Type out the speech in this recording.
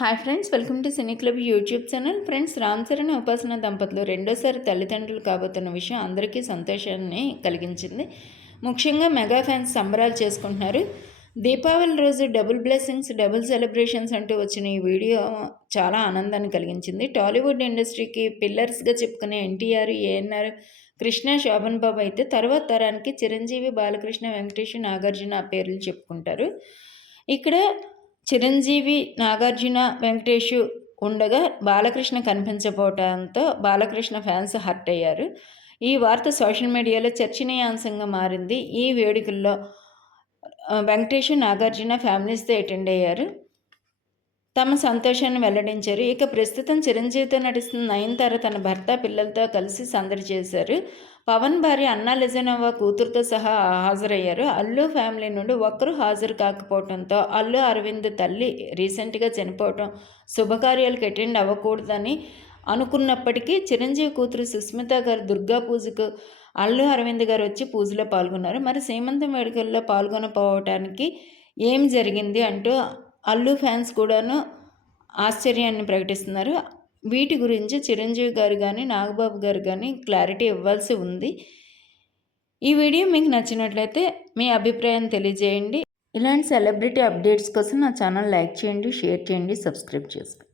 Hi friends, welcome to cine club YouTube channel. Friends, Ram Charan ఉపాసన దంపతులు రెండోసారి తల్లిదండ్రులు కాబోతున్న విషయం అందరికీ సంతోషాన్ని కలిగించింది. ముఖ్యంగా మెగా ఫ్యాన్స్ సంబరాలు చేసుకుంటున్నారు. దీపావళి రోజు డబుల్ బ్లెస్సింగ్స్, డబుల్ సెలబ్రేషన్స్ అంటూ వచ్చిన ఈ వీడియో చాలా ఆనందాన్ని కలిగించింది. టాలీవుడ్ ఇండస్ట్రీకి పిల్లర్స్గా చెప్పుకునే ఎన్టీఆర్, ఏఎన్ఆర్, కృష్ణ, శోభన్ బాబు అయితే తర్వాత తరానికి చిరంజీవి, బాలకృష్ణ, వెంకటేష్, నాగార్జున పేర్లు చెప్పుకుంటారు. ఇక్కడ చిరంజీవి, నాగార్జున, వెంకటేష్ ఉండగా బాలకృష్ణ కనిపించకపోవడంతో బాలకృష్ణ ఫ్యాన్స్ హర్ట్ అయ్యారు. ఈ వార్త సోషల్ మీడియాలో చర్చనీయాంశంగా మారింది. ఈ వేడుకల్లో వెంకటేష్, నాగార్జున ఫ్యామిలీస్తో అటెండ్ అయ్యారు. తమ సంతోషాన్ని వెల్లడించారు. ఇక ప్రస్తుతం చిరంజీవితో నటిస్తున్న నయనతార తన భర్త, పిల్లలతో కలిసి సందడి చేశారు. పవన్ భార్య అన్నా లెజనోవా కూతురుతో సహా హాజరయ్యారు. అల్లు ఫ్యామిలీ నుండి ఒక్కరూ హాజరు కాకపోవడంతో అల్లు అరవింద్ తల్లి రీసెంట్గా చనిపోవటం శుభకార్యాలకు అటెండ్ అవ్వకూడదని అనుకున్నప్పటికీ చిరంజీవి కూతురు సుస్మిత గారు దుర్గా పూజకు అల్లు అరవింద్ గారు వచ్చి పూజలో పాల్గొన్నారు. మరి సీమంతం వేడుకల్లో పాల్గొనకపోవటానికి ఏం జరిగింది అంటూ అల్లు ఫ్యాన్స్ కూడాను ఆశ్చర్యాన్ని ప్రకటిస్తున్నారు. వీటి గురించి చిరంజీవి గారు కానీ, నాగబాబు గారు కానీ క్లారిటీ ఇవ్వాల్సి ఉంది. ఈ వీడియో మీకు నచ్చినట్లయితే మీ అభిప్రాయాన్ని తెలియజేయండి. ఇలాంటి సెలబ్రిటీ అప్డేట్స్ కోసం నా ఛానల్ లైక్ చేయండి, షేర్ చేయండి, సబ్స్క్రైబ్ చేసుకోండి.